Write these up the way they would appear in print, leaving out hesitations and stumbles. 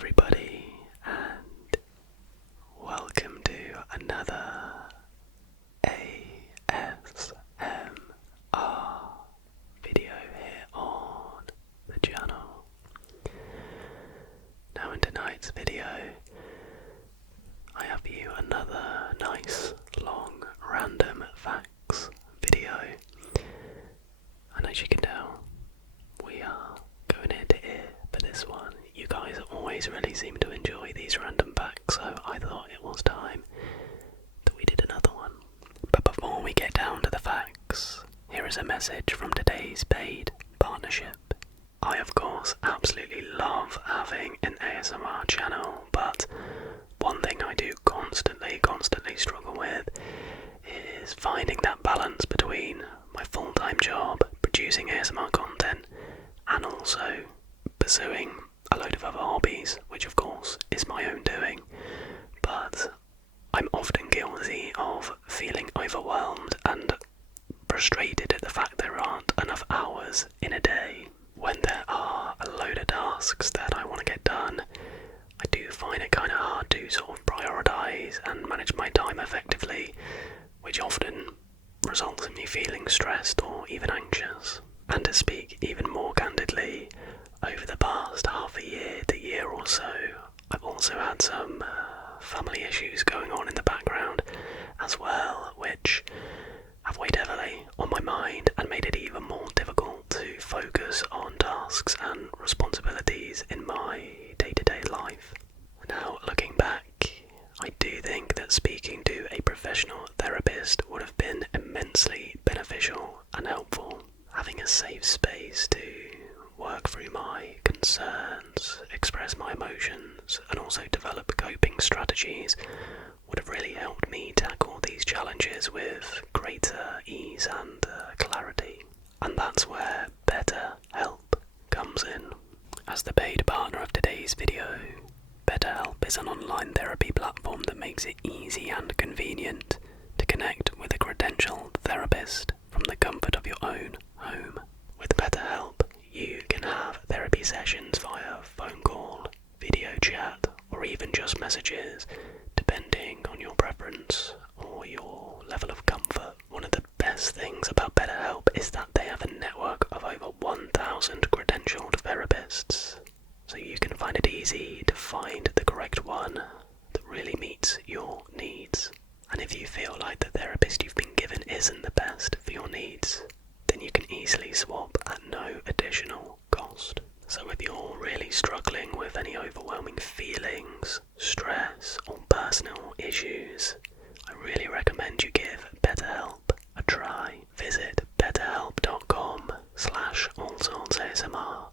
everybody, and welcome to another ASMR video here on the channel. Now in tonight's video, I have for you another nice, long, random facts video, and as you can tell, we are going ear to ear for this one. You guys always really seem to enjoy these random facts, so I thought it was time that we did another one. But before we get down to the facts, here is a message from today's paid partnership. I of course absolutely love having an ASMR channel, but one thing I do constantly struggle with is finding that balance between my full-time job, producing ASMR content, and also pursuing a load of other hobbies, which of course is my own doing. But I'm often guilty of feeling overwhelmed and frustrated at the fact there aren't enough hours in a day. When there are a load of tasks that I want to get done, I do find it kind of hard to sort of prioritise and manage my time effectively, which often results in me feeling stressed or even anxious. And to speak even more candidly, over the past half a year to year or so, I've also had some family issues going on in the background as well, which have weighed heavily on my mind and made it even more difficult to focus on tasks and responsibilities in my day-to-day life. Now, looking back, I do think that speaking to a professional therapist would have been immensely beneficial and helpful. Having a safe space to work through my concerns, express my emotions, and also develop coping strategies would have really helped me tackle these challenges with greater ease and clarity. And that's where BetterHelp comes in. As the paid partner of today's video, BetterHelp is an online therapy platform that makes it easy and convenient to connect with a credentialed therapist from the comfort of your own home. With BetterHelp, you can have therapy sessions via phone call, video chat, or even just messages, depending on your preference or your level of comfort. One of the best things about BetterHelp is that they have a network of over 1,000 credentialed therapists, so you can find it easy to find the correct one that really meets your needs. And if you feel like the therapist you've been given isn't the best for your needs, then you can easily swap at no additional cost. So if you're really struggling with any overwhelming feelings, stress, or personal issues, I really recommend you give BetterHelp a try. Visit betterhelp.com/allsortsasmr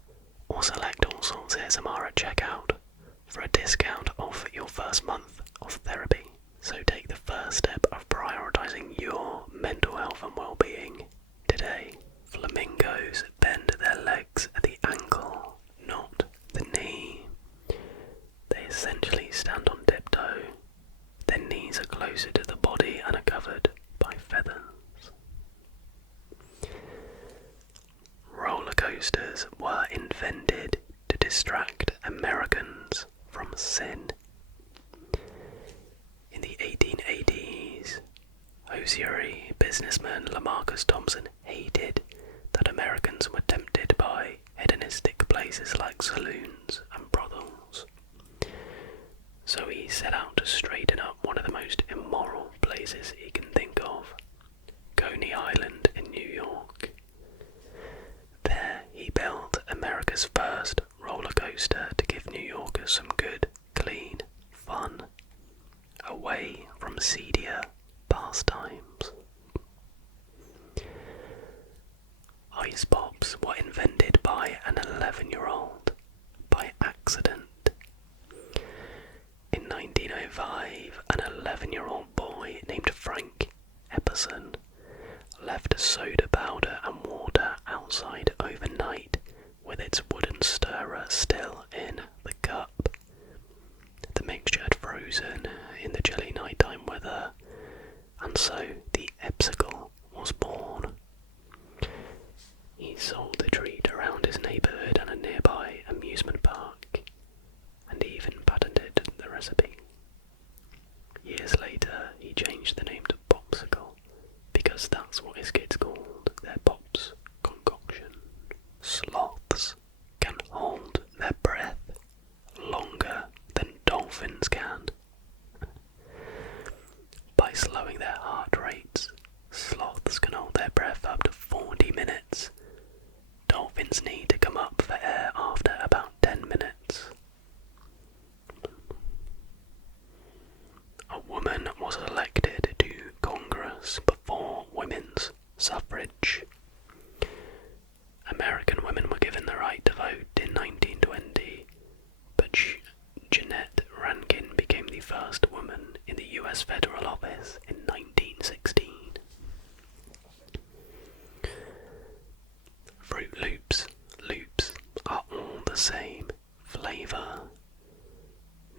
or select allsortsasmr at checkout for a discount off your first month of therapy. So take the first step of prioritising your mental health and well-being today. Flamingos bend their legs at the ankle, not the knee. They essentially stand on tiptoe. Their knees are closer to the body and are covered by feathers. Roller coasters were invented to distract Americans from sin. In the 1880s, hosiery businessman LaMarcus Thompson hated that Americans were tempted by hedonistic places like saloons and brothels. So he set out to straighten up one of the most immoral places he can think of, Coney Island in New York. There he built America's first roller coaster to give New Yorkers some good, clean fun, away from seedier pastimes. Ice pops were invented by an 11-year-old by accident. In 1905, an 11-year-old boy named Frank Epperson left soda powder and water outside overnight with its wooden stirrer still in the cup. The mixture had frozen in the chilly nighttime weather, and so the Epsicle was born. He sold the treat around his neighbourhood and a nearby amusement park, and even engines need to come up for air after about 10 minutes. A woman was elected to Congress before women's suffrage. American women were given the right to vote in 1920, but Jeannette Rankin became the first woman in the US federal office in 1916. Fruit Loops are all the same flavour.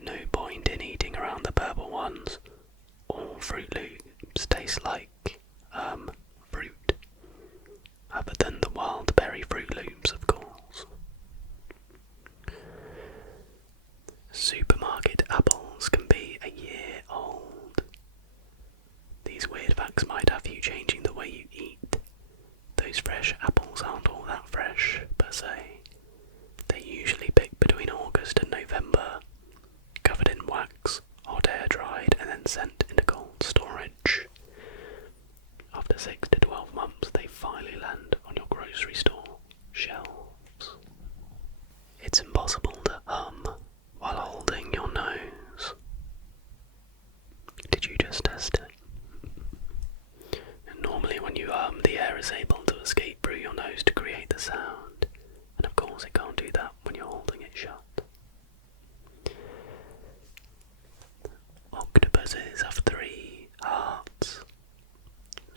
No point in eating around the purple ones. All Fruit Loops taste like, fruit. Other than the wild berry Fruit Loops, of course. Supermarket apples can be a year old. These weird facts might have you changing the way you eat. Those fresh apples aren't all that fresh, per se. They're usually picked between August and November, covered in wax, hot air dried, and then sent into cold storage. After 6 to 12 months, they finally land on your grocery store shelves. It's impossible to hum while holding your nose. Did you just test it? Normally when you hum, the air is able to escape through your nose to create the sound, and of course it can't do that when you're holding it shut. Octopuses have 3 hearts.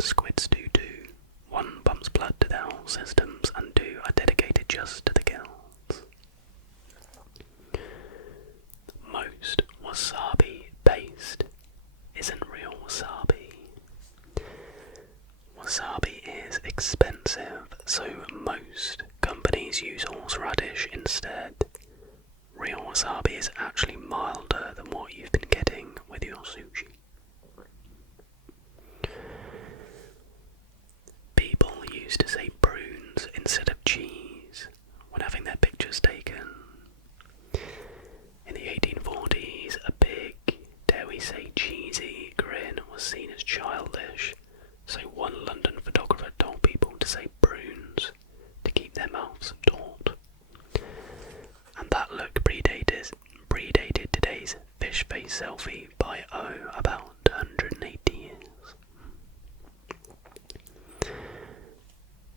Squids do too. 1 pumps blood to their whole systems, and 2 are dedicated just to the gills. Most wasabi paste isn't real wasabi. Wasabi is expensive, so most companies use horseradish instead. Real wasabi is actually milder than what you've been getting with your sushi. People used to say prunes instead of cheese when having their pictures taken. In the 1840s, a big, dare we say cheesy, grin was seen as childish, so one London photographer told people to say prunes to keep their mouths taut. And that look predated today's fish face selfie by about 180 years.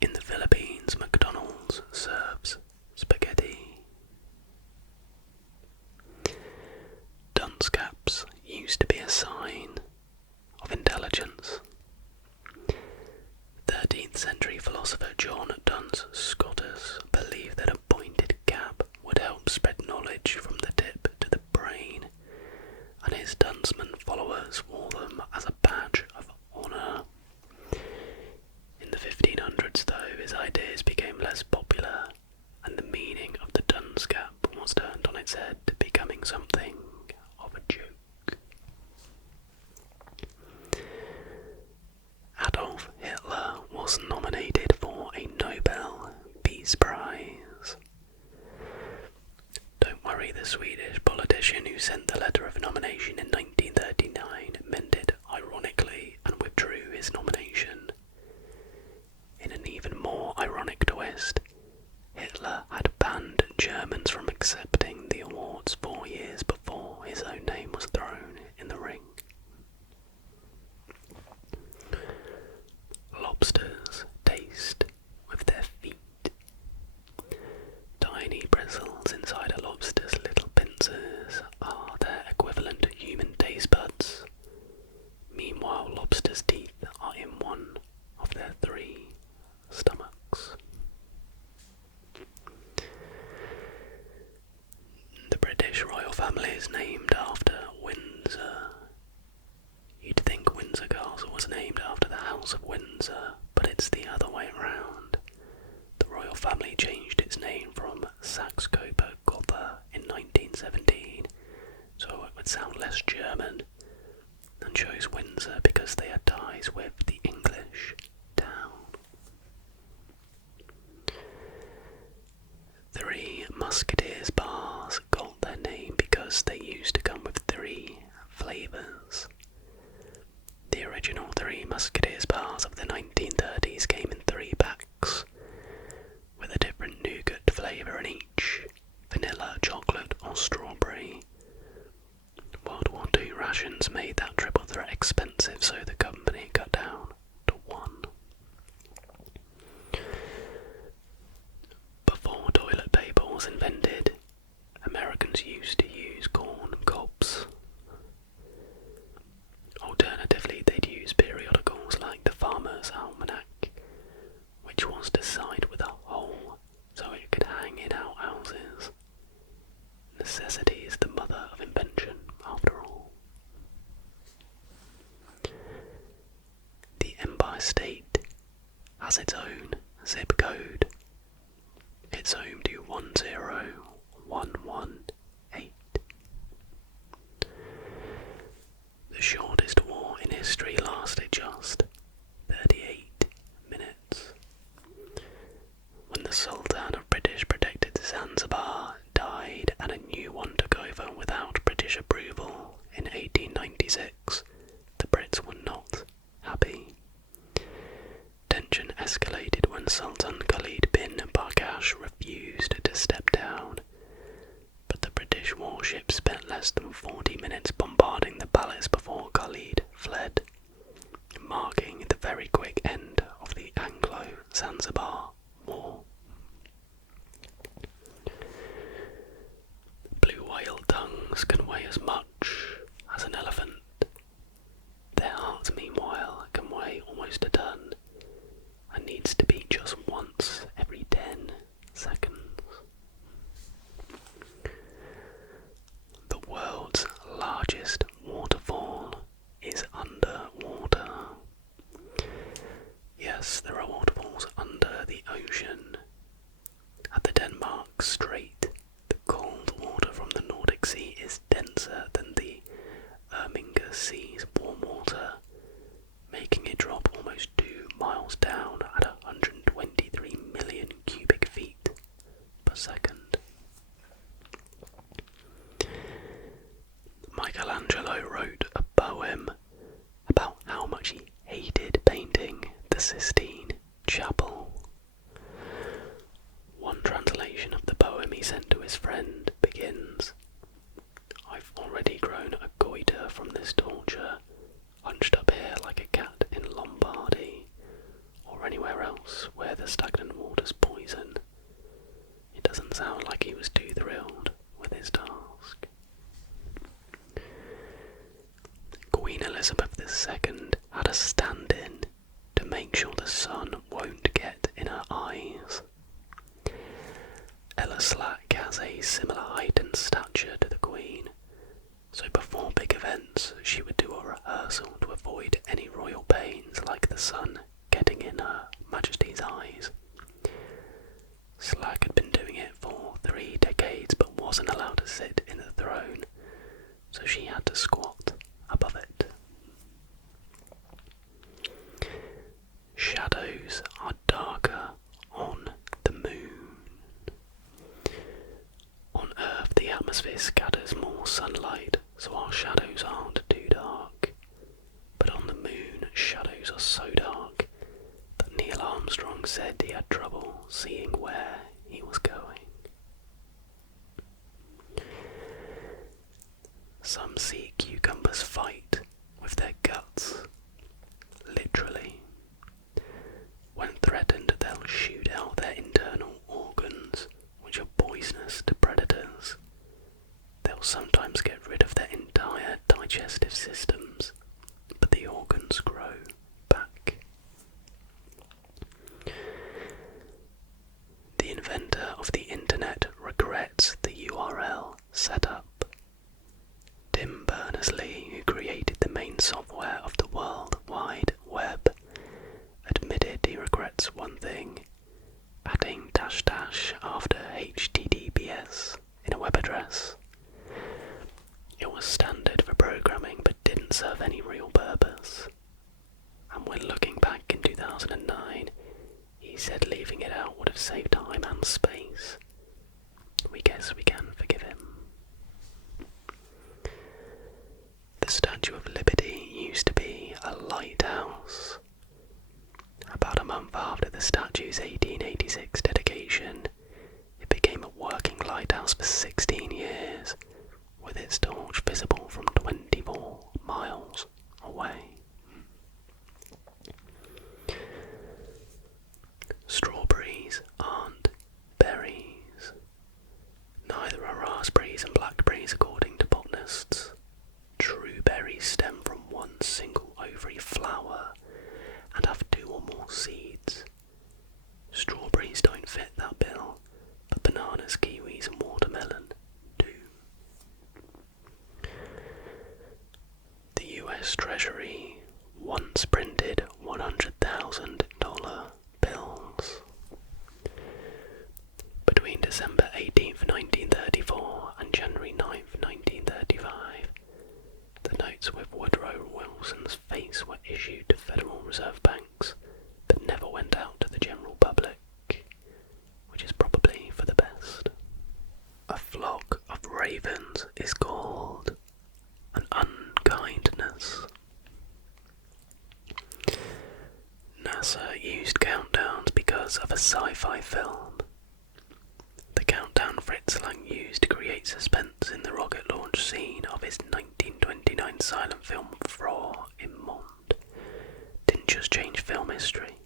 In the Philippines, McDonald's serves spaghetti. Dunce caps used to be a sign of intelligence. 13th century philosopher John Duns Scotus believed that a pointed cap would help spread knowledge from the tip to the brain, and his Dunsman followers wore them as a badge of honour. In the 1500s, though, his ideas became less popular, and the meaning of the dunce cap was turned on its head, becoming something of a joke. Adolf Hitler was nominated for a Nobel Peace Prize. Don't worry, the Swedish politician who sent the letter of nomination in 1939 meant it ironically and withdrew his nomination. In an even more ironic twist, Hitler had banned Germans from accepting the awards 4 years before his own name was thrown in the ring. Lobsters taste with their feet. Tiny bristles inside a lobster's little pincers are their equivalent to human taste buds. Meanwhile, lobsters' teeth are in one of their 3 stomachs. The British royal family is named after Windsor. You'd think Windsor Castle was named after the House of Windsor, but it's the other way around. The royal family changed its name from Saxe-Coburg-Gotha in 1917, so it would sound less German, and chose Windsor because they had ties with the English town. 3 Musketeers bars got their name because they used to come with necessity is the mother of invention, after all. The Empire State has its own zip code. It's home to 10118. The shortest war in history lasted just 38 minutes. When the Sultan of British Protected Zanzibar died and a new one took over without British approval in 1896, the Brits were not happy. Tension escalated when Sultan Khalid bin Bargash refused to step down, but the British warship spent less than 40 minutes bombarding the palace before Khalid fled, marking the very quick end of the Anglo-Zanzibar War. Blue whale tongues can weigh as much as an elephant. Their hearts, meanwhile, can weigh almost a ton, and needs to beat just once every 10 seconds. The world's largest waterfall is underwater. Yes, there are waterfalls under the ocean. At the Denmark Strait, the cold water from the Nordic Sea is denser than the Erminger Sea's warm water, making it drop almost 2 miles down at 123 million cubic feet per second. Michelangelo wrote a poem about how much he hated painting the Sistine Chapel. One translation of the poem he sent to his friend begins, "I've already grown a goiter from this torture, hunched up here like a cat in Lombardy, or anywhere else where the stagnant water's poison." It doesn't sound like he was too thrilled with his task. Queen Elizabeth II had a stand-in to make sure the sun won't get in her eyes. Ella Slack has a similar height and stature to the Queen, so before big events she would do a rehearsal to avoid any royal pains like the sun getting in Her Majesty's eyes. Slack had been doing it for 3 decades but wasn't allowed to sit in the throne, so she had to squat above it. Shadows are darker on the moon. On Earth, the atmosphere scatters more sunlight, so our shadows aren't too dark. But on the moon, shadows are so dark that Neil Armstrong said he had trouble seeing where he was going. Some sea cucumbers fight with their guts, literally. When threatened, they'll shoot out their internal organs, which are poisonous to predators. They'll sometimes get rid of their entire digestive systems, but the organs grow back. The inventor of the internet regrets the URL setup. Tim Berners-Lee, who created the main software of the World Wide Web, admitted he regrets one thing: adding -- after HTTPS in a web address. It was standard for programming but didn't serve any real purpose. And when looking back in 2009, he said leaving it out would have saved time and space. We guess we can forgive him. The Statue of Liberty used to be a lighthouse. About a month after the statue's 1886 dedication, it became a working lighthouse for 16 years, with its torch visible from 24 miles away. Strawberries aren't berries. Neither are raspberries and blackberries, according to botanists. True berries stem from one single ovary flower and have 2 or more seeds. Strawberries don't fit that bill. December 18th, 1934 and January 9th, 1935, the notes with Woodrow Wilson's face were issued to Federal Reserve banks but never went out to the general public, which is probably for the best. A flock of ravens is called an unkindness. NASA used countdowns because of a sci-fi film. The countdown Fritz Lang used to create suspense in the rocket launch scene of his 1929 silent film Froid im Monde didn't just change film history,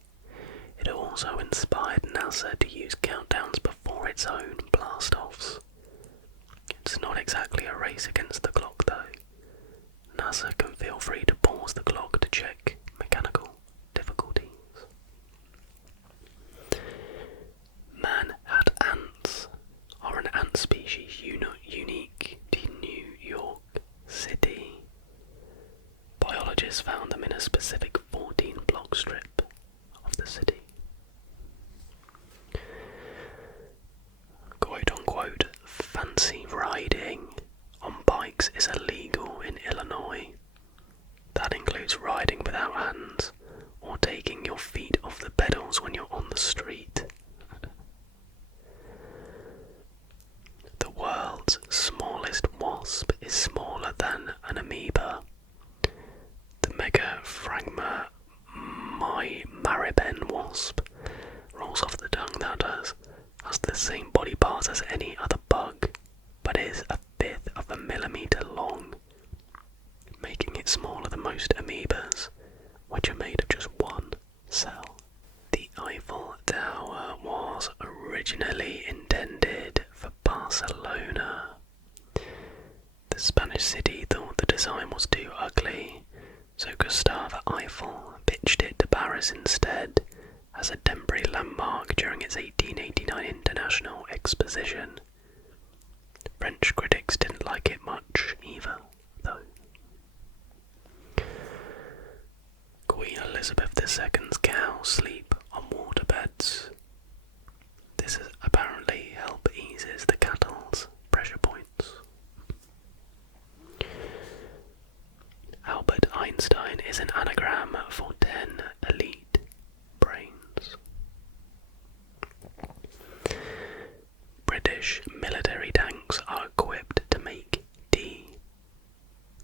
it also inspired NASA to use countdowns before its own blast-offs. It's not exactly a race against the clock though. NASA can feel free to pause the clock to check mechanical difficulties. Man-hat ants are an ant species unique to New York City. Biologists found them in a specific 14-block strip of the city. Quote-unquote, fancy riding on bikes is illegal in Illinois. That includes riding without hands or taking your feet off the pedals when you're on the street. The world's smallest wasp is smaller than an amoeba. The Megaphragma Mariben wasp rolls off the tongue, that does, has the same body parts as any other bug, but is a fifth of a millimeter long, making it smaller than most amoebas, which are made of just one cell. The Eiffel Tower was originally intended for Barcelona. The Spanish city thought the design was too ugly, so Gustave Eiffel pitched it to Paris instead as a temporary landmark during its 1889 International Exposition. French critics didn't like it much either, though. Queen Elizabeth II's cows sleep on waterbeds. This apparently eases the cattle's pressure points. Albert Einstein is an anagram for 10 elite brains. British military tanks are equipped to make tea.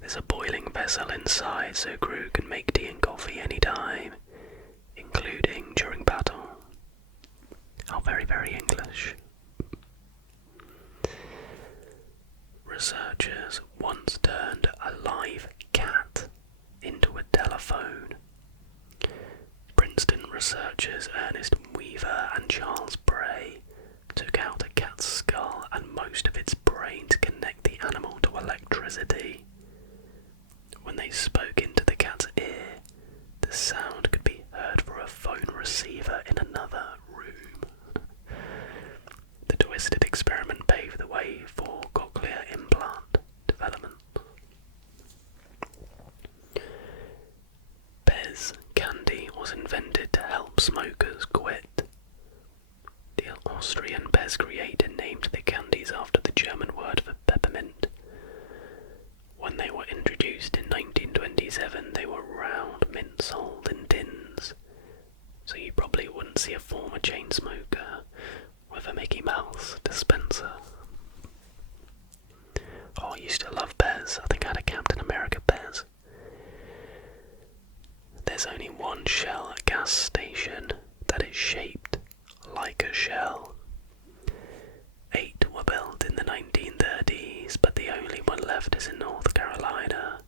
There's a boiling vessel inside so crew can make tea and coffee anytime, including during battle. How very, very English. Researchers once turned a live cat into a telephone. Princeton researchers Ernest Weaver and Charles Bray took out a cat's skull and most of its brain to connect the animal to electricity. When they spoke into the cat's ear, the sound could be heard through a phone receiver in another room. The twisted experiment paved the way for cochlear implant development. Bez candy was invented to help smokers quit. The Austrian Bez creator named the candies after the German word for peppermint. When they were introduced in 1927, they were round mint sold in tins, so you probably wouldn't see a former chain smoker with a Mickey Mouse dispenser. Oh, I used to love Bez. I think I had a Captain America Bez. There's only one Shell gas station that is shaped like a shell. 8 were built in the 1930s, but the only one left is in North Carolina.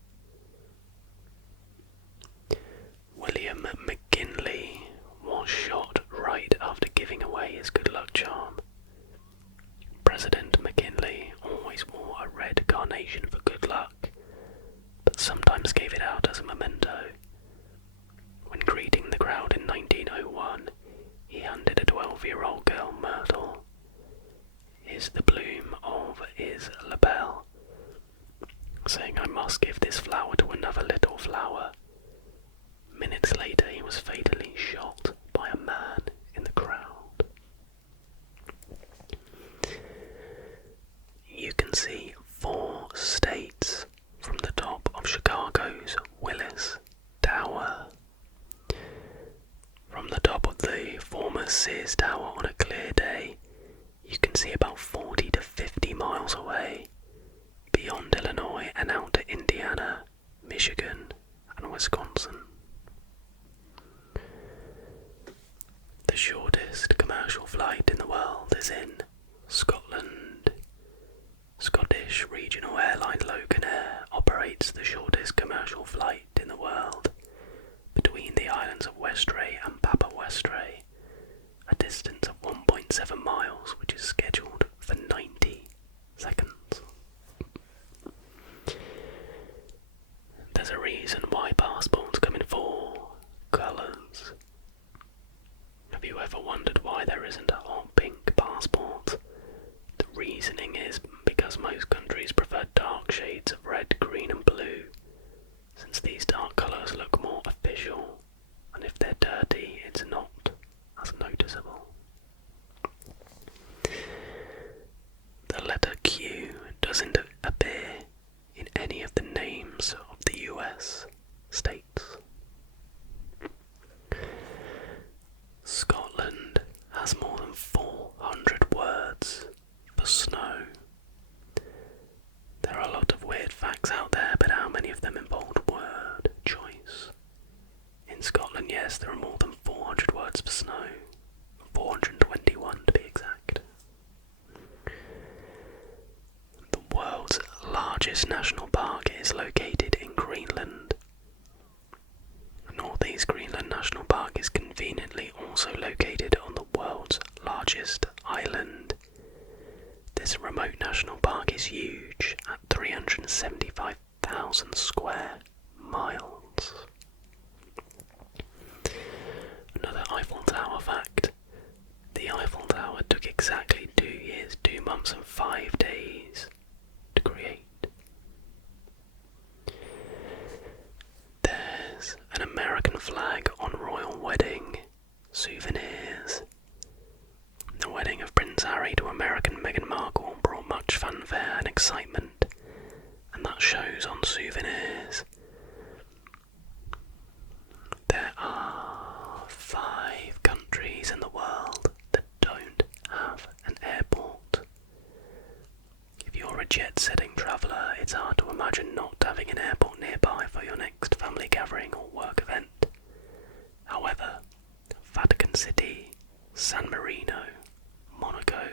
William McKinley was shot right after giving away his good luck charm. President McKinley always wore a red carnation for good luck, but sometimes gave it out as a memento. When greeting the crowd in 1901, he handed a 12-year-old girl Myrtle. "Is the bloom of his lapel," saying, "I must give this flower to another little flower." Minutes later he was fatally shot by a man in the crowd. see 4 states from the top of Chicago's Willis Tower. From the top of the former Sears Tower on a clear day, you can see about 40 to 50 miles away, beyond Illinois and out to Indiana, Michigan, and Wisconsin. The shortest commercial flight in the world is in Scotland. Scottish regional airline Loganair operates the shortest commercial flight in the world between the islands of Westray and Papa Westray, a distance of 1.7 miles, which is scheduled for 90 seconds. There's a reason why passports come in 4 colours. Have you ever wondered why there isn't a hot pink passport? The reasoning is because most countries prefer dark shades of red, green and blue, since these dark colours look more official, and if they're dirty, it's not as noticeable. The letter Q doesn't appear in any of the names of the US states. Scotland has more than 400 words for snow. There are a lot of weird facts out there, but how many of them involve word choice? In Scotland, yes, there are more than 400 words for snow. 421 to be exact. The world's largest national park is located in Greenland. Northeast Greenland National Park is conveniently also located on the world's largest island. This remote national park is huge at 375,000 square miles. Another Eiffel Tower fact. The Eiffel Tower took exactly 2 years, 2 months and 5 days to create. There's an American flag on royal wedding souvenirs. The wedding of Prince Harry to American Meghan Markle brought much fanfare and excitement, and that shows on souvenirs. There are 5 countries in the world that don't have an airport. If you're a jet-setting traveller, it's hard to imagine not having an airport nearby for your next family gathering or work event. However, Vatican City, San Marino, Monaco,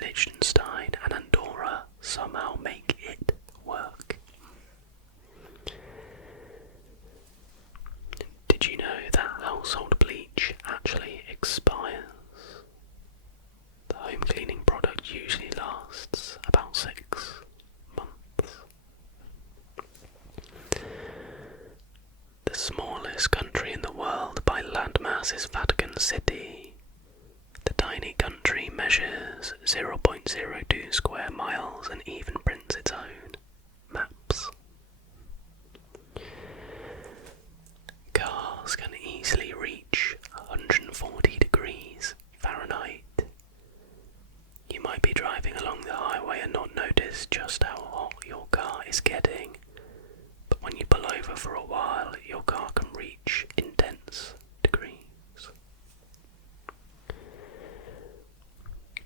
Liechtenstein and Andorra somehow make it work. Did you know that household bleach actually expires? The home cleaning product usually lasts about 6 months. The smallest country in the world by landmass is Vatican City. The tiny country measures 0.02 square miles and even prints its own maps. Cars can easily reach 140 degrees Fahrenheit. You might be driving along the highway and not notice just how hot your car is getting, but when you pull over for a while, your car can reach intense degrees.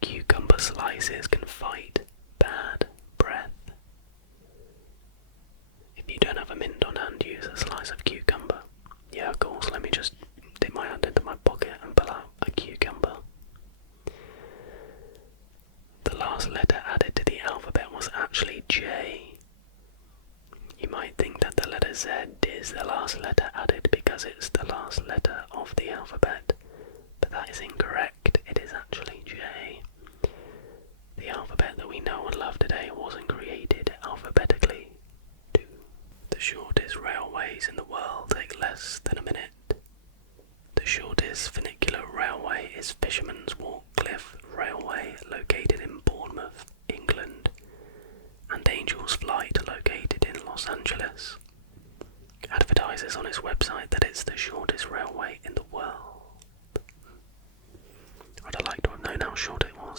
Cucumber slices can fight bad breath. If you don't have a mint on hand, use a slice of cucumber. Yeah, of course, let me just dip my hand into my pocket and pull out a cucumber. The last letter added to the alphabet was actually J. You might think that the letter Z is the last letter added because it's the last letter of the alphabet, but that is incorrect. It is actually J. The alphabet that we know and love today wasn't created alphabetically. The shortest railways in the world take less than a minute. The shortest funicular railway is Fisherman's Walk Cliff Railway, located in Bournemouth, England, and Angel's Flight, located in Los Angeles. Advertises on its website that it's the shortest railway in the world. I'd have liked to have known how short it was.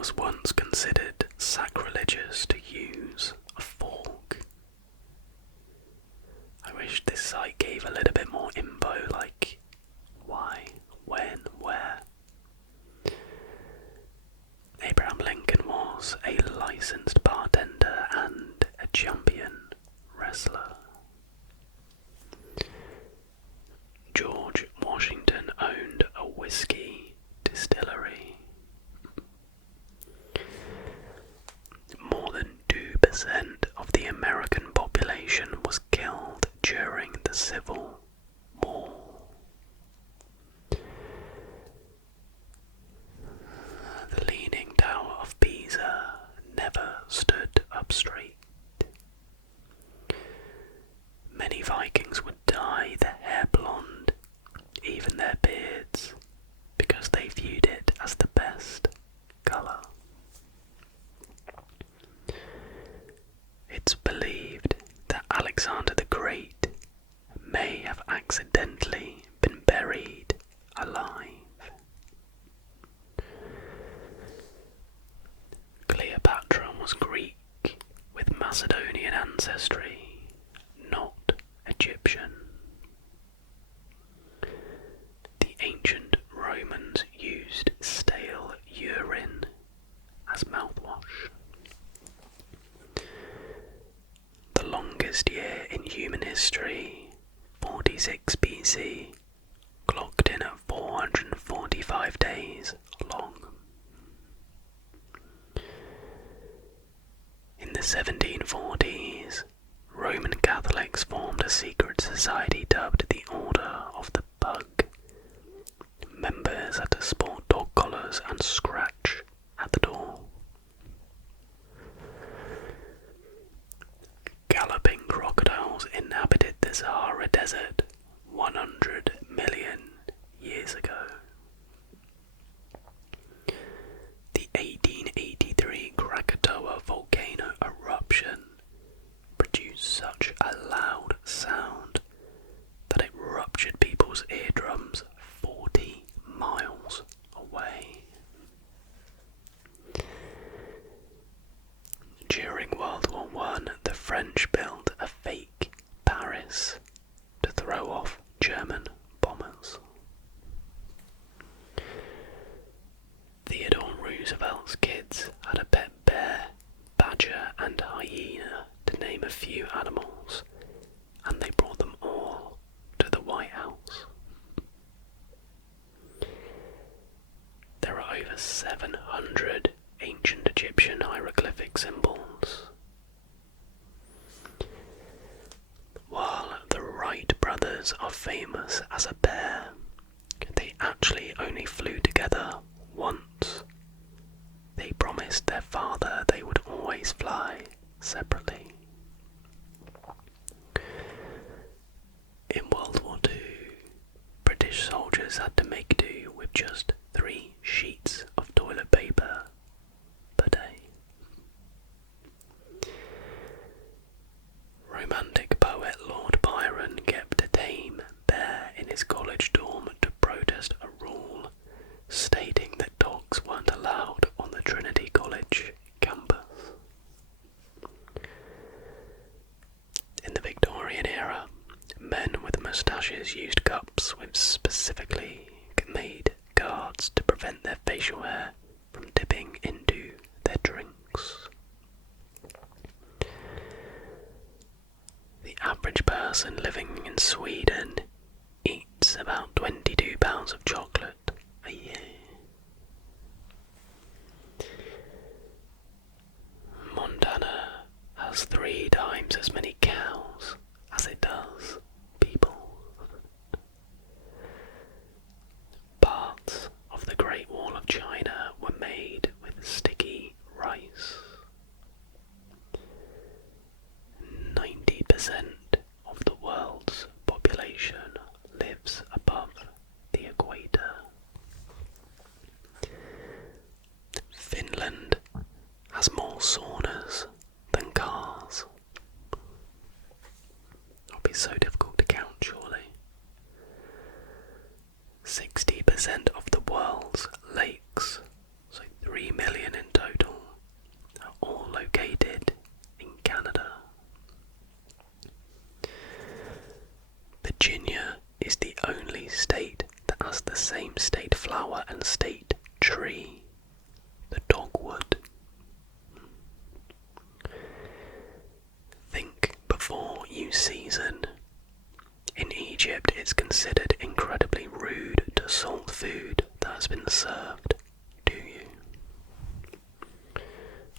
was once considered sacrilegious to use a fork. I wish this site gave a little bit more info, like why, when, where. Abraham Lincoln was a licensed bartender and a champion wrestler. George Washington owned a whiskey distillery. More than 2% of the American population was killed during the Civil War. The Leaning Tower of Pisa never stood up straight. Many Vikings would dye their hair blonde, even their beards, because they viewed it as the best colour. It's believed that Alexander the Great may have accidentally been buried alive. Cleopatra was Greek with Macedonian ancestry, not Egyptian. The ancient Romans used stale urine as mouthwash. The longest year in human history, 46 BC, clocked in at 445 days long. In the 1740s, Roman Catholics formed a secret society dubbed the Order of the Pug. Members had to sport dog collars and scratch at the door. Galloping crocodiles inhabited the Sahara Desert 100 million years ago. The 1883 Krakatoa volcano eruption produced such a loud sound that it ruptured people's eardrums 40 miles away. During World War I, the French built a fake Paris to throw off German bombers. Theodore Roosevelt's kids had a pet bear, badger and hyena, to name a few animals, and they brought them all to the White House. There are over 700 ancient Egyptian hieroglyphic symbols. While the Wright brothers are famous as a pair, they actually only flew together once. They promised their father they would always fly separately. In World War II, British soldiers had to make do with just 3 sheets of toilet paper per day. Romantic poet Lord Byron kept a tame bear in his college dorm to protest a rule stating that dogs weren't allowed on the Trinity College campus. In the Victorian era, men with moustaches used cups with specifically made guards to prevent their facial hair from dipping into their drinks. The average person living in Sweden eats about 22 pounds of chocolate a year. Montana has 3 times as many cows as it does people. Parts of the Great Wall of China were made with sticky rice. 90% of the world's population lives above the equator. Finland has more saunas than cars. It'll be so difficult to count, surely. 60% of the world's lakes, so 3 million in state tree, the dogwood. Think before you season. In Egypt, it's considered incredibly rude to salt food that has been served. Do you?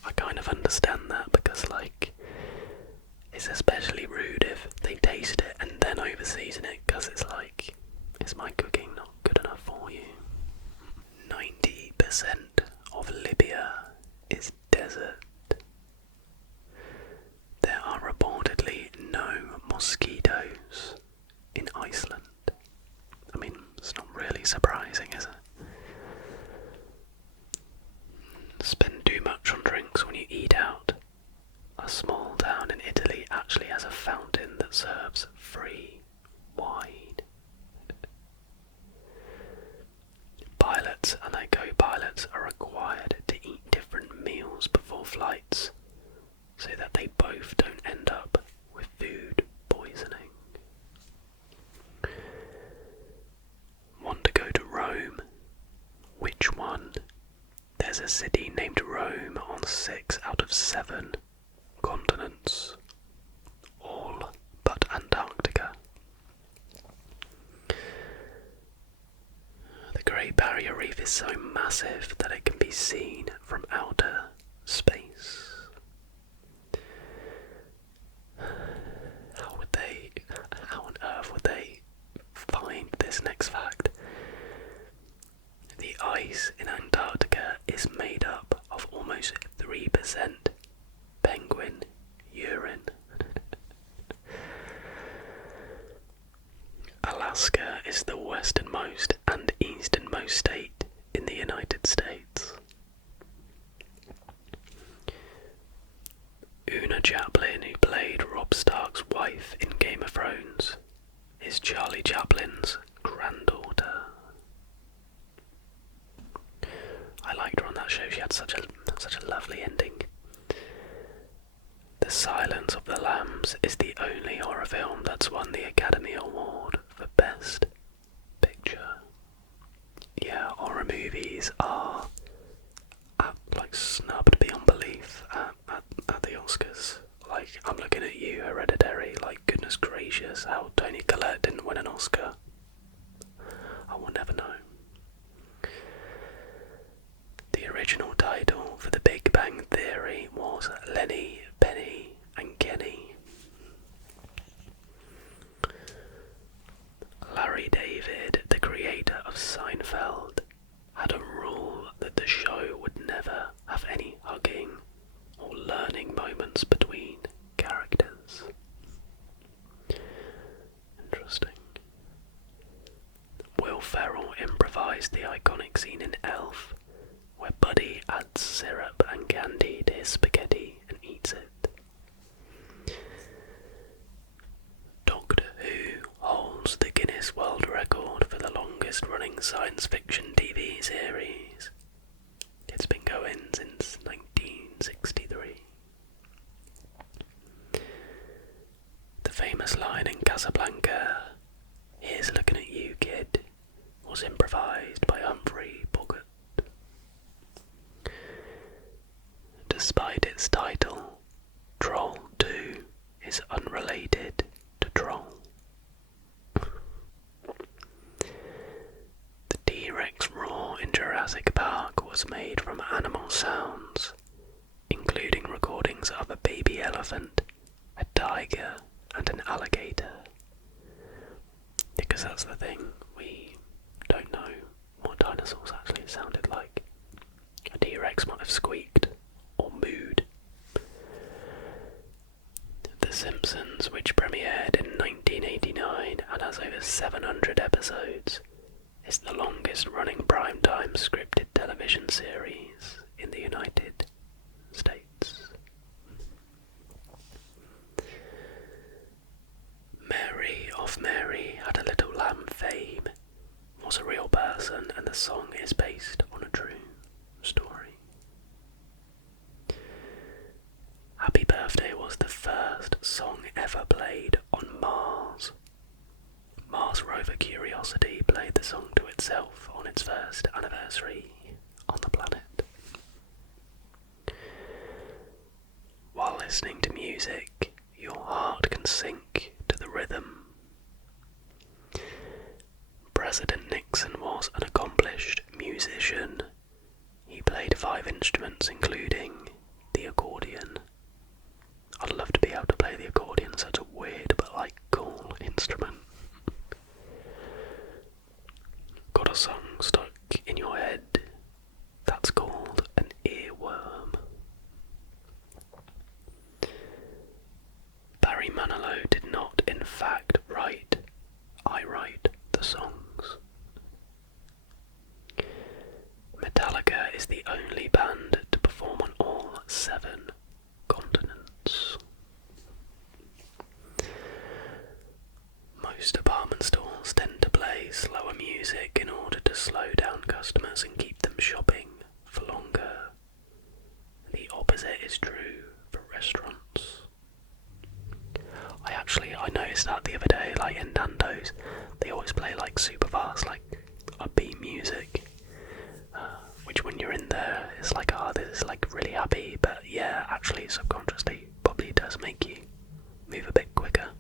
I kind of understand that because, it's especially rude if they taste it and then over-season it, because it's like, is my cooking not good enough for you? 90% of Libya is desert. There are reportedly no mosquitoes in Iceland. I mean, it's not really surprising, is it? Spend too much on drinks when you eat out. A small town in Italy actually has a fountain that serves free wine. Pilots and their co-pilots are required to eat different meals before flights so that they both don't end up with food poisoning. Want to go to Rome? Which one? There's a city named Rome on 6 out of 7 continents, all but Antarctica. The Great Barrier Reef is so massive that it can be seen from outer space. How on earth would they find this next fact? The ice in Antarctica is made up of almost 3% penguin urine. Alaska is the westernmost and easternmost state in the United States. Una Chaplin, who played Robb Stark's wife in Game of Thrones, is Charlie Chaplin's granddaughter. I liked her on that show. She had such a lovely ending. The Silence of the Lambs is the only horror film that's won the Academy Award for Best Picture. Yeah, horror movies are snubbed beyond belief at the Oscars. I'm looking at you, Hereditary, goodness gracious, how Toni Collette didn't win an Oscar. I will never know. The original title for The Big Bang Theory was Lenny, Penny and Kenny. Larry David, the creator of Seinfeld, had a rule that the show would never have any hugging or learning moments between characters. Interesting. Will Ferrell improvised the iconic scene in Elf, where Buddy adds syrup and candy to his spaghetti and eats it. Doctor Who holds the Guinness World Record for the longest running science fiction TV series. It's been going since 1963. The famous line in Casablanca, "Here's looking at you, kid," was improvised by Humphrey Bogart. Despite its title, Troll 2 is unrelated to Troll. The T-Rex roar in Jurassic Park was made from animal sounds, including recordings of a baby elephant, a tiger, and an alligator. Because that's the thing, we don't know what dinosaurs actually sounded like. A T-Rex might have squeaked or mooed. The Simpsons, which premiered in 1989 and has over 700 episodes, is the longest running primetime scripted television series in the United States. Mary of Mary Had a Little Lamb fame was a real person, and the song is based on a listening to music, your heart can sink to the rhythm. President Nixon was an accomplished musician. He played 5 instruments, including the accordion. I'd love to be able to play the accordion, such a weird but cool instrument. Got a song stuck in your head? That's called an earworm. Barry Manilow did not in fact write "I Write the Songs." Metallica is the only band to perform on all 7 continents. Most department stores tend to play slower music in order to slow down customers and keep them shopping for longer. The opposite is true for restaurants. I noticed that the other day, in Nando's, they always play super fast, upbeat music, which when you're in there, it's this is really happy, but yeah, actually subconsciously probably does make you move a bit quicker.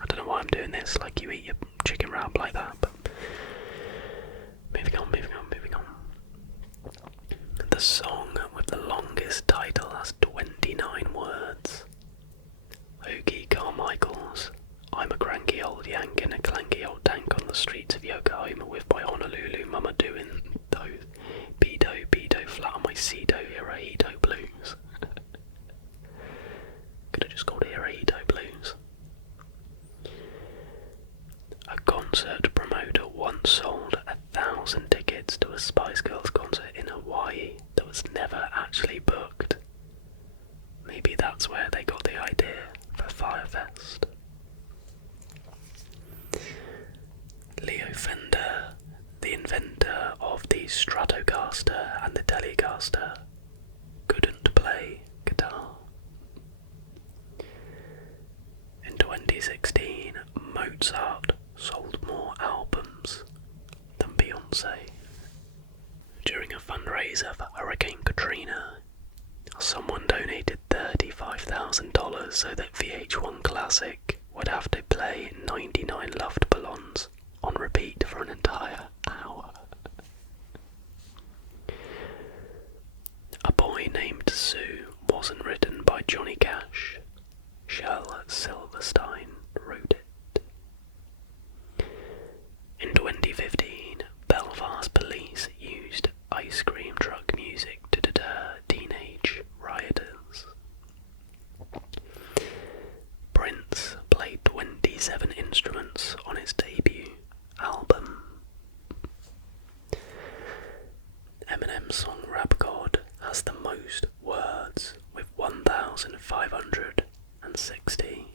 I don't know why I'm doing this, you eat your chicken wrap like that, but moving on. The song with the longest title has 29 words. Okie Carmichael's "I'm a cranky old yank in a clanky old tank on the streets of Yokohama with my Honolulu mama doing those pedo flat on my Cedo Hirohito blues." Could have just called it Hirohito blues. A concert promoter once sold 1,000 tickets to a Spice Girls concert in Hawaii that was never actually booked. Maybe that's where they got the idea for Firefest. Leo Fender, the inventor of the Stratocaster and the Telecaster, couldn't play guitar. In 2016, Mozart sold more albums than Beyoncé. During a fundraiser for Hurricane Katrina, someone donated $35,000 so that VH1 Classic would have to play 99 Luftballons on repeat for an entire hour. A Boy Named Sue wasn't written by Johnny Cash. Shel Silverstein wrote it. In 2015, Belfast police used ice cream truck music to deter teenage rioters. Prince played 27 instruments on his debut album. Eminem's song Rap God has the most words with 1,560,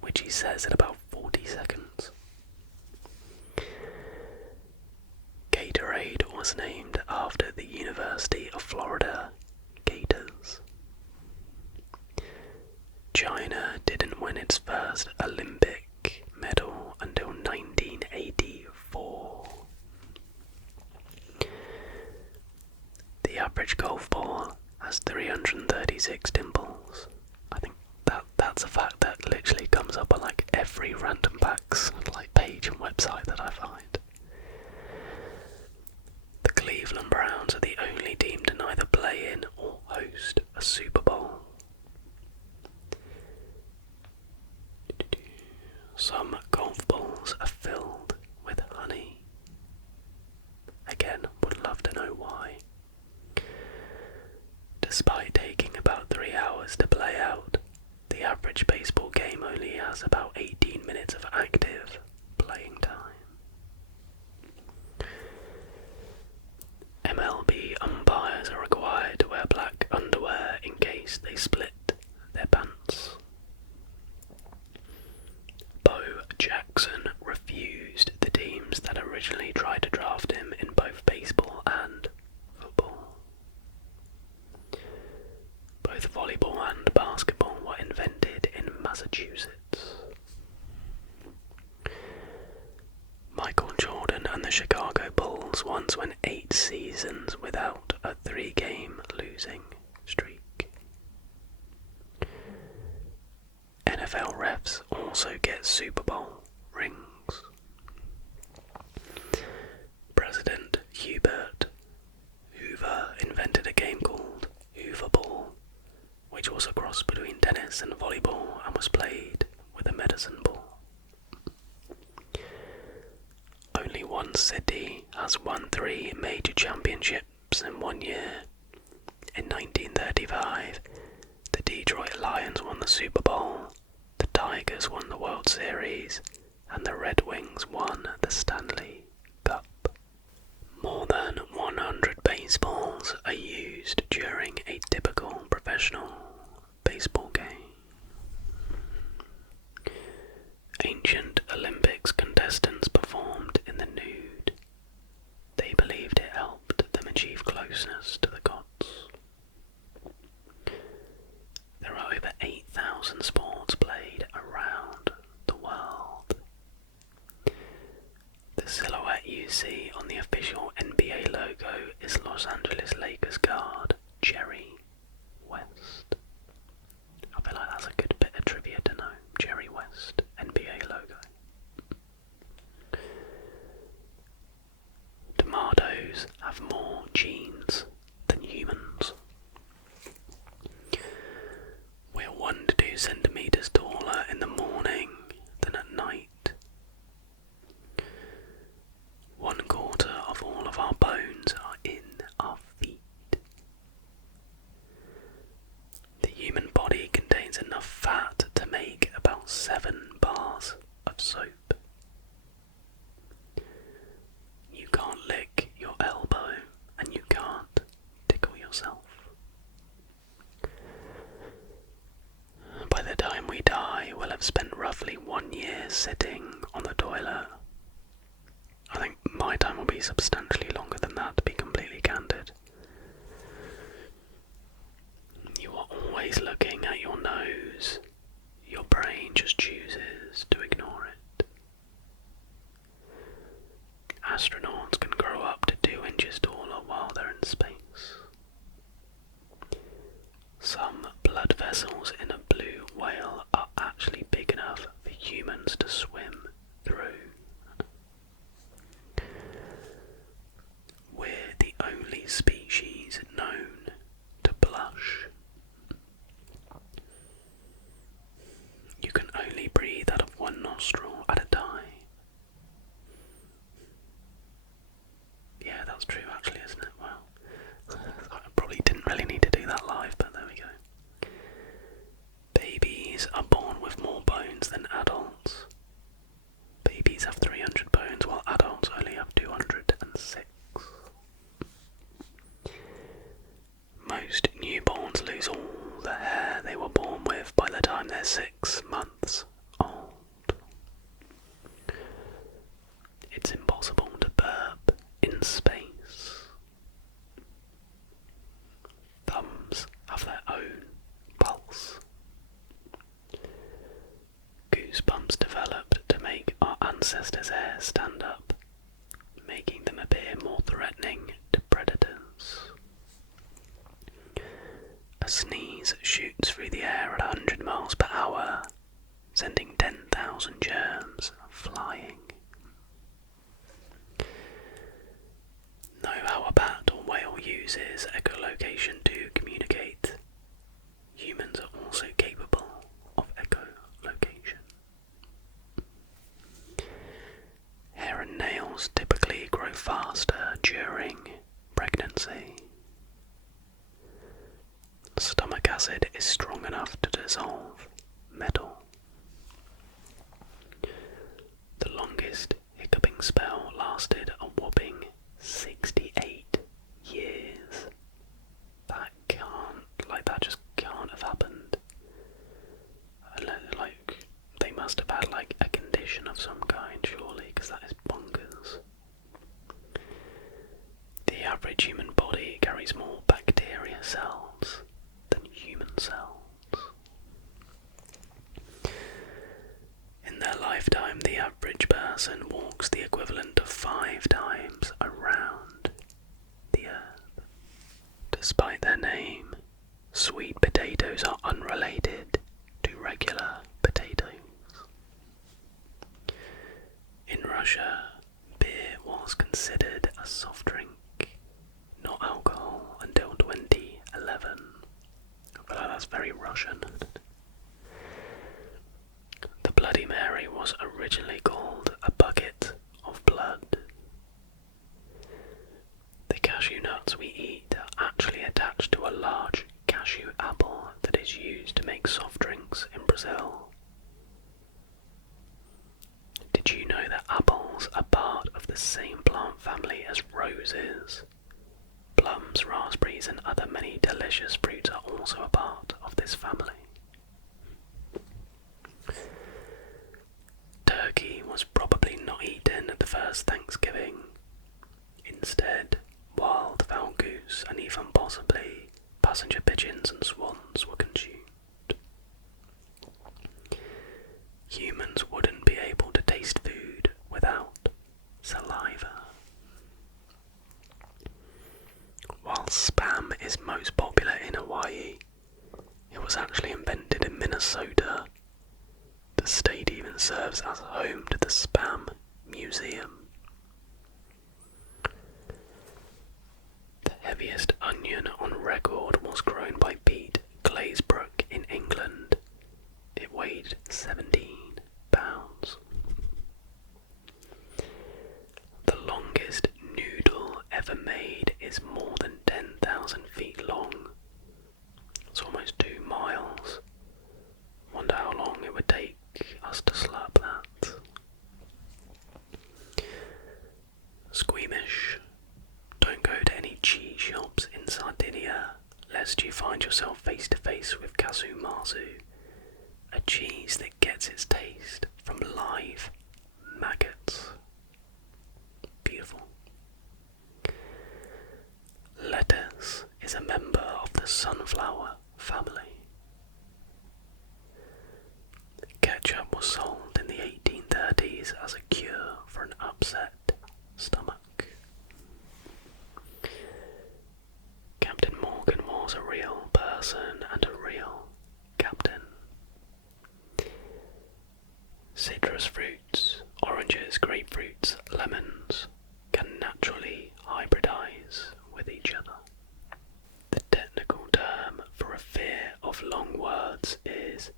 which he says in about 40 seconds. Gatorade was named after the University of Florida Gators. China didn't win its first Olympic medal until 1984. The average golf ball has 336 dimples. I think that's a fact that literally comes up on every random facts page and website that I find. The Cleveland Browns are the only team to neither play in or host a Super Bowl. Some golf balls are filled with honey. Again, would love to know why. Despite taking about 3 hours to play out, the average baseball game only has about 18 minutes of active playing time. MLB umpires are required to wear black underwear in case they split their pants. Bo Jackson refused the teams that originally tried to draft him in both baseball and football. Both volleyball and basketball were invented in Massachusetts. Michael Jordan and the Chicago Bulls once went 8 seasons without a 3-game losing streak. NFL refs also get Super Bowl rings. President Hubert Hoover invented a game called Hooverball, which was a cross between tennis and volleyball and was played with a medicine ball. Only one city has won 3 major championships in one year. In 1935, the Detroit Lions won the Super Bowl, the Tigers won the World Series, and the Red Wings won the Stanley Cup. More than 100 baseballs are used during a typical professional baseball game. Ancient Olympics contestants performed in the nude. They believed it helped them achieve closeness to the gods. There are over 8,000 sports played around the world. The silhouette you see on the official NBA logo is Los Angeles Lakers guard Jerry West. I feel like that's a good bit of trivia to know. Jerry West, NBA logo. Tomatoes have more genes than humans. We're 1 to 2 centimeters taller in the morning than at night. 1/4 of all of our bones are in our feet. The human body contains enough fat to make about 7 bars of soap. You can't lick your elbow and you can't tickle yourself. By the time we die, we'll have spent roughly 1 year sitting on the toilet. I think my time will be substantially longer than that, to be completely candid. You are always looking at your nose. Your brain just chooses to ignore it. Astronauts can grow up to 2 inches taller while they're in space. Some blood vessels in a blue whale are actually big enough for humans to swim through. We're the only species known to blush. You can only breathe out of 1 nostril at a time. Yeah, that's true actually, isn't it? Wow. I probably didn't really need to do that live, but there we go. Babies are born with more bones than adults. Babies have 300 bones while adults only have 206. Most newborns lose all the hair they were born with by the time they're 6 months old. It's impossible to burp in space. Thumbs have their own pulse. Goosebumps developed to make our ancestors' hair stand up, making them appear more threatening to predators. A sneeze shoots through the air at 100 miles per hour, sending 10,000 germs flying. Know how a bat or whale uses echolocation to communicate? Humans are also capable of echolocation. Hair and nails typically grow faster during pregnancy. Stomach acid is strong enough to dissolve metal. The longest hiccuping spell lasted a whopping 68 years. That just can't have happened. They must have had a condition of some kind, surely, because that is bonkers. The average human body carries more bacteria cells than human cells. In their lifetime, the average person walks the equivalent of 5 times around the earth. Despite their name, sweet potatoes are unrelated to regular potatoes. Russia, beer was considered a soft drink, not alcohol, until 2011. I feel like that's very Russian. The Bloody Mary was originally called a bucket of blood. The cashew nuts we eat are actually attached to a large cashew apple that is used to make soft drinks in Brazil. Did you know that apples are part of the same plant family as roses? Plums, raspberries, and other many delicious fruits are also a part of this family. Turkey was probably not eaten at the first Thanksgiving. Instead, wild fowl goose and even possibly passenger pigeons and swans were consumed. Humans wouldn't be able to taste food without saliva. While spam is most popular in Hawaii, it was actually invented in Minnesota. The state even serves as home to the Spam Museum. The heaviest onion on record was grown by Pete Glazebrook in England. It weighed 17 pounds. The longest noodle ever made is more than 10,000 feet long. It's almost 2 miles. Wonder how long it would take us to slap that. Squeamish. Don't go to any cheese shops in Sardinia, lest you find yourself face to face with casu marzu, a cheese that gets its taste from live maggots. Beautiful. Lettuce is a member of the sunflower family. Ketchup was sold in the 1830s as a cure for an upset stomach. Captain Morgan was a real person and a real captain. Citrus fruits, oranges, grapefruits, lemons, can naturally hybridize with each other. The technical term for a fear of long words is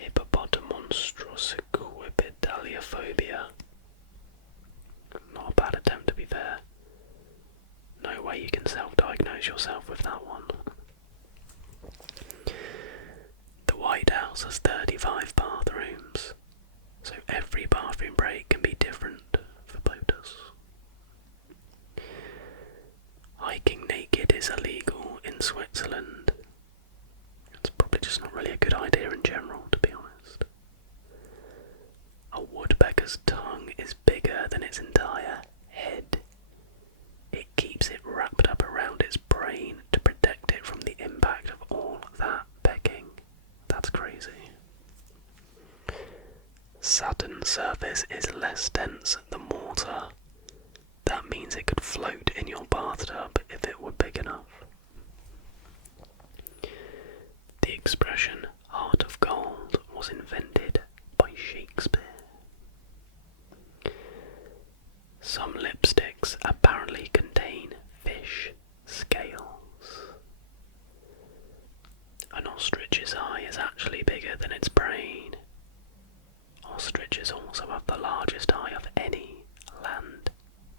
hippopotamonstrosquipedaliophobia. Not a bad attempt, to be fair. No way you can self-diagnose yourself with that one. The White House has 35 bathrooms, so every bathroom break can be different for POTUS. Hiking naked is illegal in Switzerland. It's probably just not really a good idea in general, to be honest. A woodpecker's tongue is bigger than its entire head. It keeps it wrapped up around its brain to protect it from the impact of all that pecking. That's crazy. Saturn's surface is less dense than water. That means it could float in your bathtub if it were big enough. The expression heart of gold was invented by Shakespeare. Some lipsticks apparently contain fish scales. An ostrich's eye is actually bigger than its brain. Ostriches also have the largest eye of any land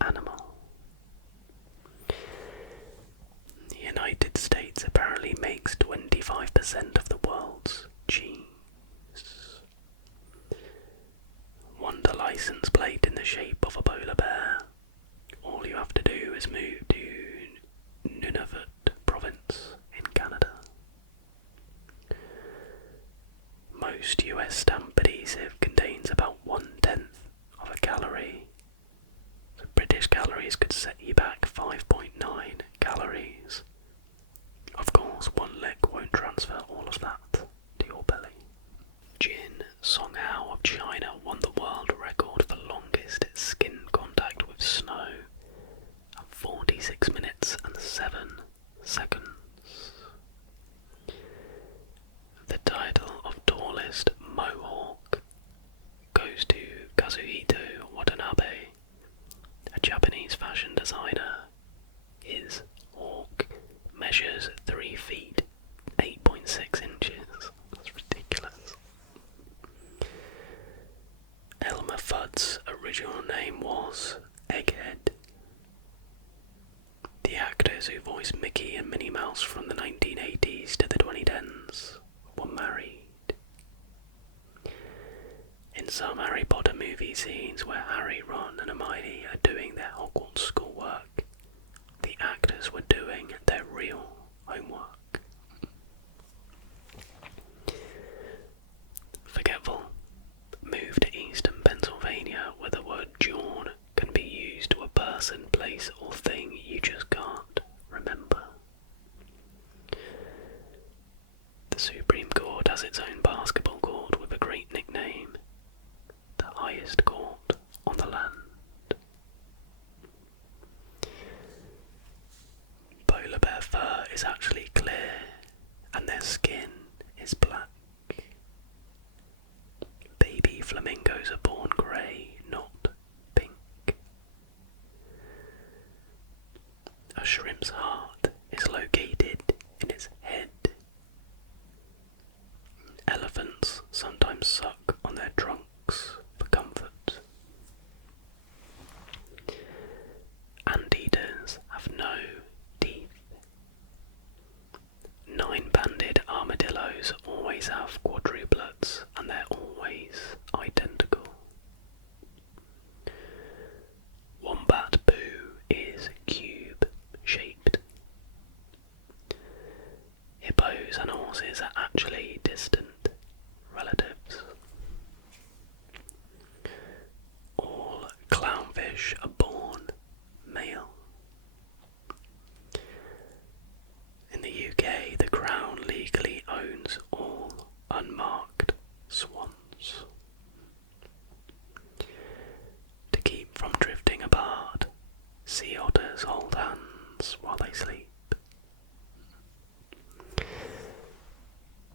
animal. The United States apparently makes 25% of the world's cheese. Want a license plate in the shape of a polar bear? All you have to do is move to Nunavut province in Canada. Most US stamp adhesive contains about 1/10 of a calorie. So British calories could set you back 5.9 calories. Of course, one lick won't transfer all of that to your belly. Jin Songhao of China won the world record for longest skin contact with snow at 46 minutes and 7 seconds. The title of tallest mohawk goes to Kazuhito Watanabe Mickey and Minnie Mouse from the 1980s to the 2010s were married. In some Harry Potter movie scenes where Harry, Ron and Hermione are doing their Hogwarts schoolwork, the actors were doing their real homework. Forgetful moved to eastern Pennsylvania, where the word John can be used to a person, place or thing you just can't remember. The Supreme Court has its own basketball court with a great nickname, the highest court on the land. Polar bear fur is actually clear and their skin is black. Baby flamingos are born grey, not pink. A shrimp's heart is located in its head. Elephants sometimes suck on their trunks for comfort. Anteaters have no teeth. 9-banded armadillos always have quadruplets and they're always identical. Wombat poo is cube-shaped. Hippos and horses are actually distant relatives. All clownfish are born male. In the UK, the Crown legally owns all unmarked swans. To keep from drifting apart, sea otters hold hands while they sleep.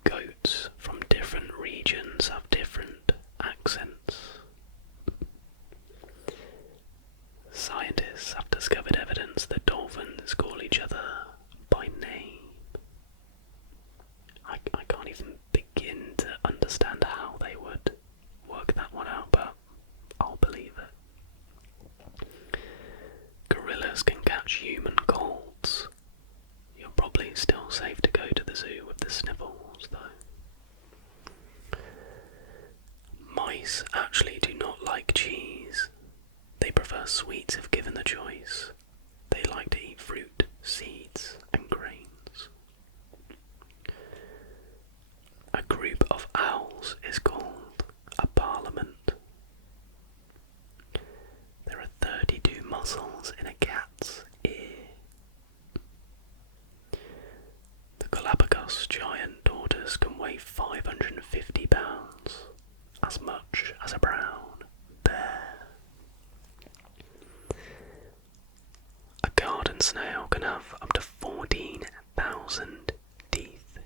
Goats from different regions have different accents. Scientists have discovered evidence that dolphins call each other by name. I can't even begin to understand how they would work that one out, but I'll believe it. Gorillas can catch human colds. You're probably still safe to go to the zoo with the sniffles, though. Mice actually do not like cheese. They prefer sweets if given the choice. They like to eat fruit, seeds, and grains. A group of owls is called a parliament. There are 32 muscles in a cat's ear. The Galapagos giant tortoise can weigh 550 pounds, as much as a brown bear. A garden snail can have up to 14,000 teeth.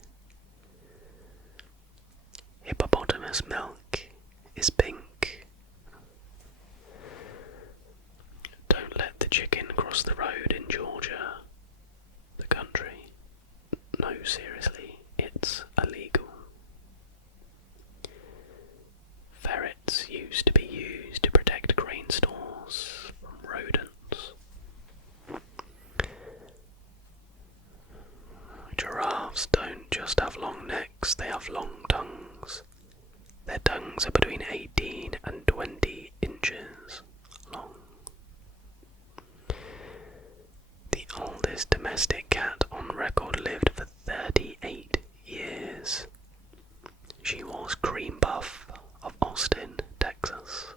Hippopotamus milk is pink. Don't let the chicken cross the road in Georgia, the country. No, seriously, it's illegal. Ferrets used to be used to protect grain stores from rodents. Giraffes don't just have long necks, they have long tongues. Their tongues are between 18 and 20 inches long. The oldest domestic cat on record lived for 38 years. She was Cream Puff of Austin, Texas.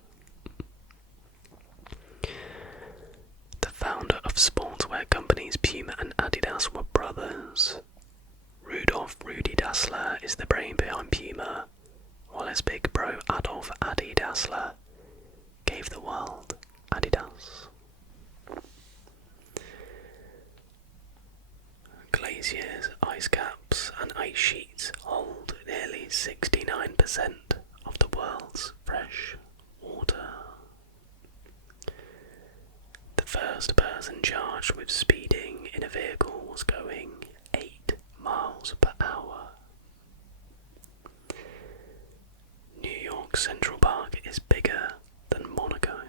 The founder of sportswear companies Puma and Adidas were brothers. Rudolf Rudy Dassler is the brain behind Puma, while his big bro Adolf Adi Dassler gave the world Adidas. Glaciers, ice caps and ice sheets hold nearly 69% of the world's fresh water. The first person charged with speeding in a vehicle was going 8 miles per hour. New York Central Park is bigger than Monaco.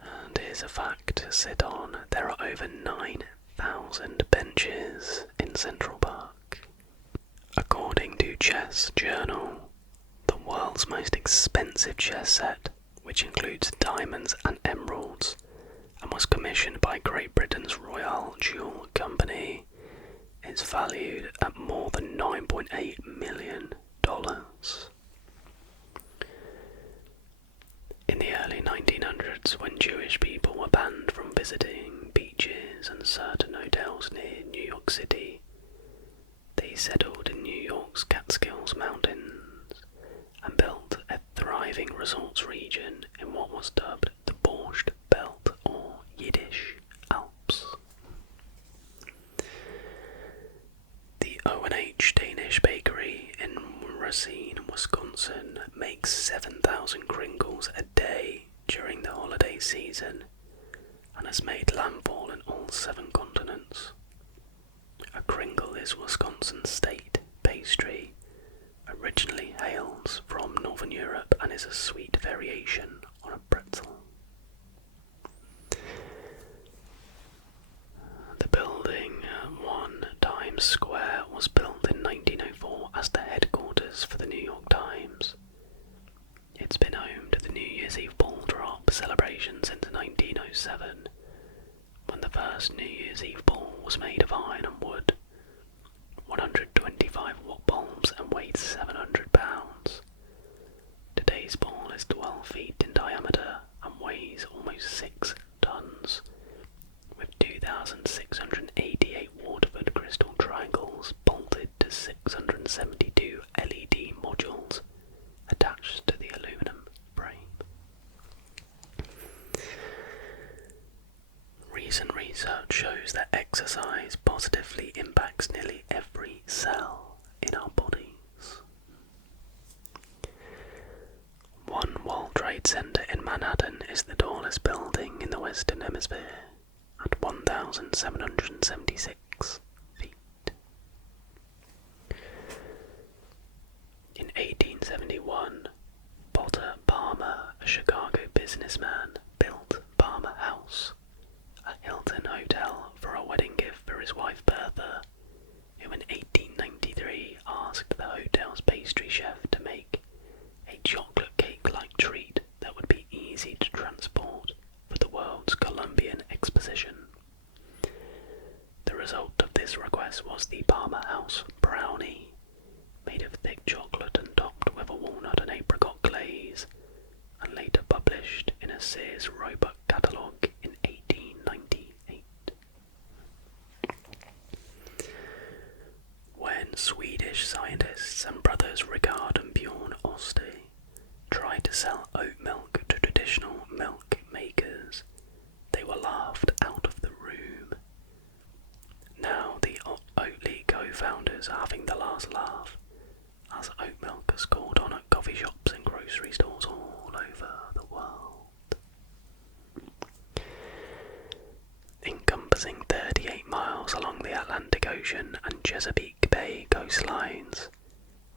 And here's a fact to sit on there are over 9,000 benches in Central Park. According to Chess Journal, the world's most expensive chess set, which includes diamonds and emeralds, and was commissioned by Great Britain's Royal Jewel Company, is valued at more than $9.8 million. In the early 1900s, when Jewish people were banned from visiting beaches and certain hotels near New York City, they settled in New York's Catskills Mountains and built a thriving resorts region in what was dubbed the Borscht Belt, or Yiddish Alps. The O&H Danish Bakery in Racine, Wisconsin makes 7,000 kringles a day during the holiday season and has made landfall in all 7 continents. A kringle is Wisconsin's state pastry, originally hails from Northern Europe and is a sweet variation on a pretzel. The building 1 Times Square was built in 1904 as the headquarters for the New York Times. It's been home to the New Year's Eve ball drop celebration since 1907, when the first New Year's Eve ball was made of iron and wood, 125 watt bulbs, and weighed 700 pounds. Today's ball is 12 feet in diameter and weighs almost 6 tons, with 2,688 Waterford crystal triangles bolted to 672 LED modules attached to the aluminum frame. Recent research shows that exercise positively impacts nearly every cell in our bodies. One World Trade Center in Manhattan is the tallest building in the Western Hemisphere, at 1,776 feet. In 1871, Potter Palmer, a Chicago businessman, built Palmer House, a Hilton hotel, for a wedding gift for his wife Bertha, who in 1893 asked the hotel's pastry chef to make a chocolate cake-like treat that would be easy to transport for the World's Columbian Exposition. The result of this request was the Palmer House brownie, made of thick chocolate and topped with a walnut and apricot glaze, and later published in a Sears Roebuck catalogue in 1898. When Swedish scientists and brothers Rickard and Bjorn Oste tried to sell oat milk to traditional milk makers, they were laughed out of the room. Now the Oatly co-founders are having the last laugh, as oat milk has caught on at coffee shops and grocery stores all over the world. Encompassing 38 miles along the Atlantic Ocean and Chesapeake Bay coastlines,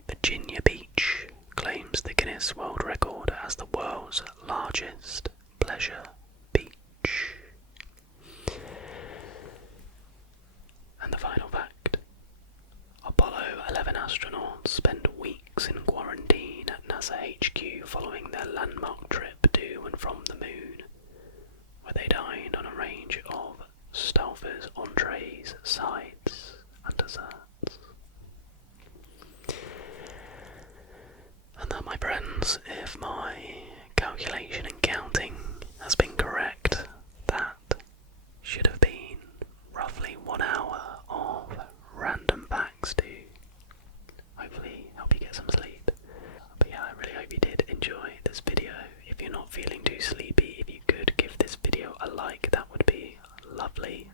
Virginia Beach claims the Guinness World Record as the world's largest pleasure beach. And the final fact: Apollo 11 astronauts spent weeks in quarantine at NASA HQ following their landmark trip to and from the moon, where they dined on a range of Stauffer's entrees, sides, and desserts. And that, my friends, if my calculation and counting has been correct, that should have been roughly 1 hour of random facts to hopefully help you get some sleep. But yeah, I really hope you did enjoy this video. If you're not feeling too sleepy, if you could give this video a like, that would be lovely.